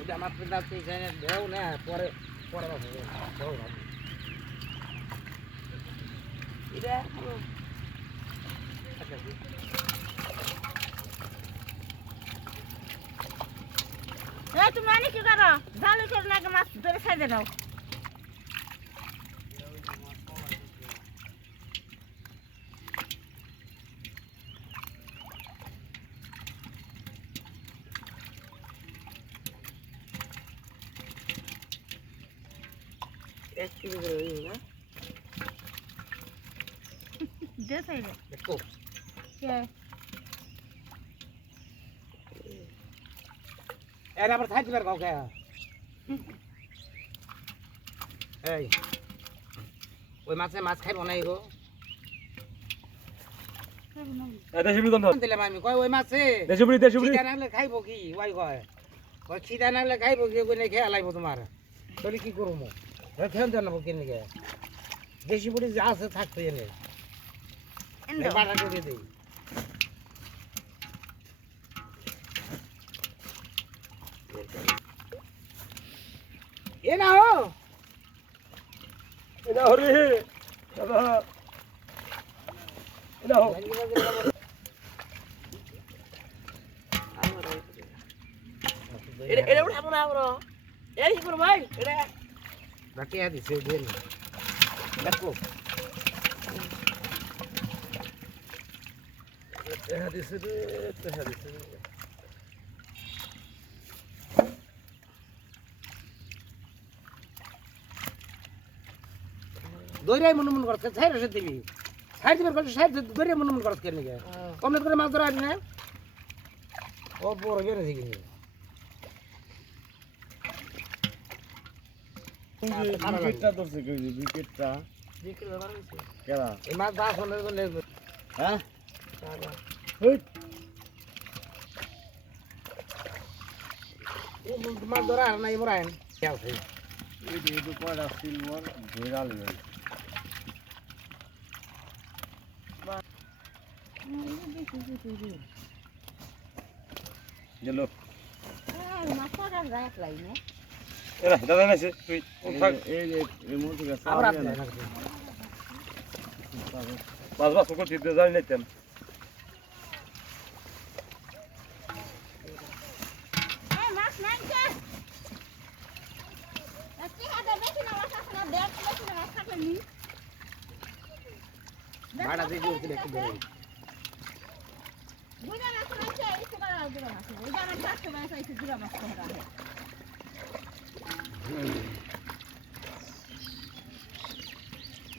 ওটা আমার পিতা পিছনে দেও না পরে পরে এটা তুমি মানে কি করো জালু করে নাকি মাছ ধরে সাইডে দাও দে সাইডে দেখো কে এর আবার থাকতে পার কাউকে এই ওই মাছে মাছ খাইব না গো দেশি বিড়ি দন্ত দিলাম আমি কয় ওই মাছে দেশি বিড়ি খিদা না হলে খাইব কি ওই কয় ওই খিদা না হলে খাইব কি ওই খেয়ে লাইব তোমার তাহলে কি করবো খেয়ে জানাবো কিনে গে দেশি বুড়ি যা আছে থাকতো এনে বাটা করে দিই এ না হো এটা হরি দাদা এটা হো এটা উঠাবো না বড় এই কি করো ভাই এটা বাকি দিছে দেন দেখো এটা দিছে রে এটা দিছে দইরাই মন মন করতে ছাই রসে দিবি ছাই দিবার কথা ছাই দইরাই মন মন করতে কেন গে কমপ্লিট করে মাছ ধরা আনি না ও বড় বেরে থেকে উইকেটটা ধরছে কই উইকেটটা বিক্রি ব্যাপার হইছে কেডা এই মাছ দাস হলে গেলে হ্যাঁ হইট ও মাছ ধরা আর নাই মরাইন কেউ সেই এই যে কয়টা সিলভার ধইরা লই গেল মাছ পাকার যায় একলাই না এরা দাদা নাইছে তুই থাক এই এই মুরগি গাছ আবার বাস বাস কোন দিতে যাই নাইতেন এই মাছ নাই কে আজকে হাতে বেশি না মাছ আছে না দেখ বেশি না মাছ থাকে নি ভাড়া দিয়ে দিয়েছিল একটু বেড়ে বুঝা না আছে এই সবার আর দিবা না ওই যে আমার কাছে মাছ আছে দিবা মাছ ধরা